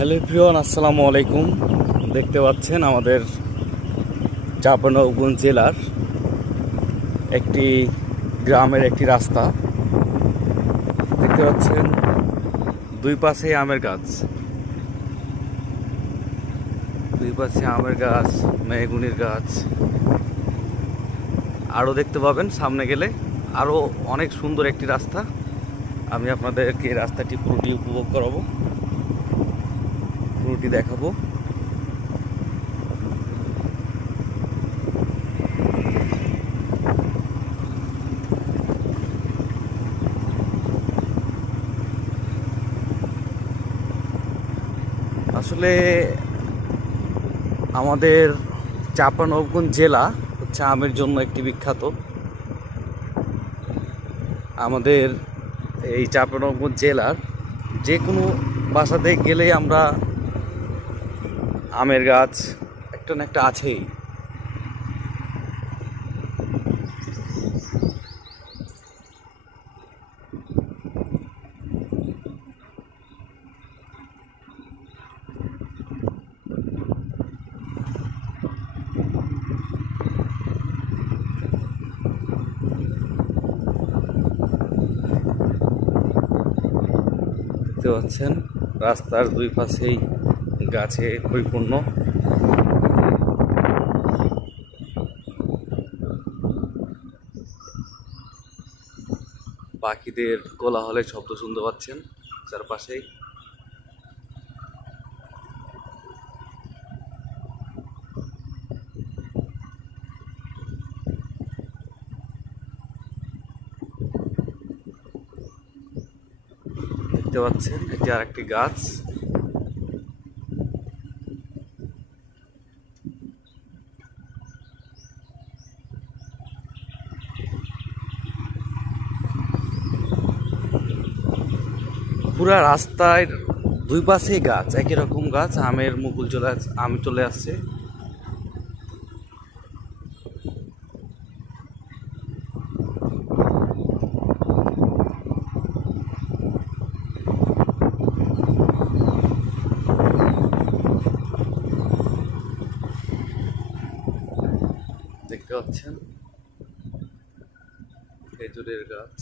Hello everyone, আসসালামু আলাইকুম। দেখতে পাচ্ছেন আমাদের চাঁপাইনবাবগঞ্জ জেলার একটি গ্রামের একটি রাস্তা। দেখতে পাচ্ছেন দুই পাশে আমের গাছ, মেহগুনির গাছ। আরও দেখতে পাবেন সামনে গেলে আরও অনেক সুন্দর একটি রাস্তা। আমি আপনাদেরকে এই রাস্তাটি পুরোটি উপভোগ করাবো, পুরোটি দেখাবো। আসলে আমাদের চাঁপাইনবাবগঞ্জ জেলা হচ্ছে আমের জন্য একটি বিখ্যাত। আমাদের এই চাঁপাইনবাবগঞ্জ জেলার যে কোনো বাসাতে গেলেই আমরা আমের গাছ একটা না একটা আছেই। দেখতে পাচ্ছেন রাস্তার দুই পাশেই গাছে পরিপূর্ণ। পাখিদের কোলাহলের শব্দ শুনতে পাচ্ছেন চারপাশেই। দেখতে পাচ্ছেন এটি আর একটি গাছ। পুরা রাস্তায় দুই পাশেই গাছ, একই রকম গাছ। আমের মুকুল আম চলে আসছে। দেখতে পাচ্ছেন খেজুরের গাছ।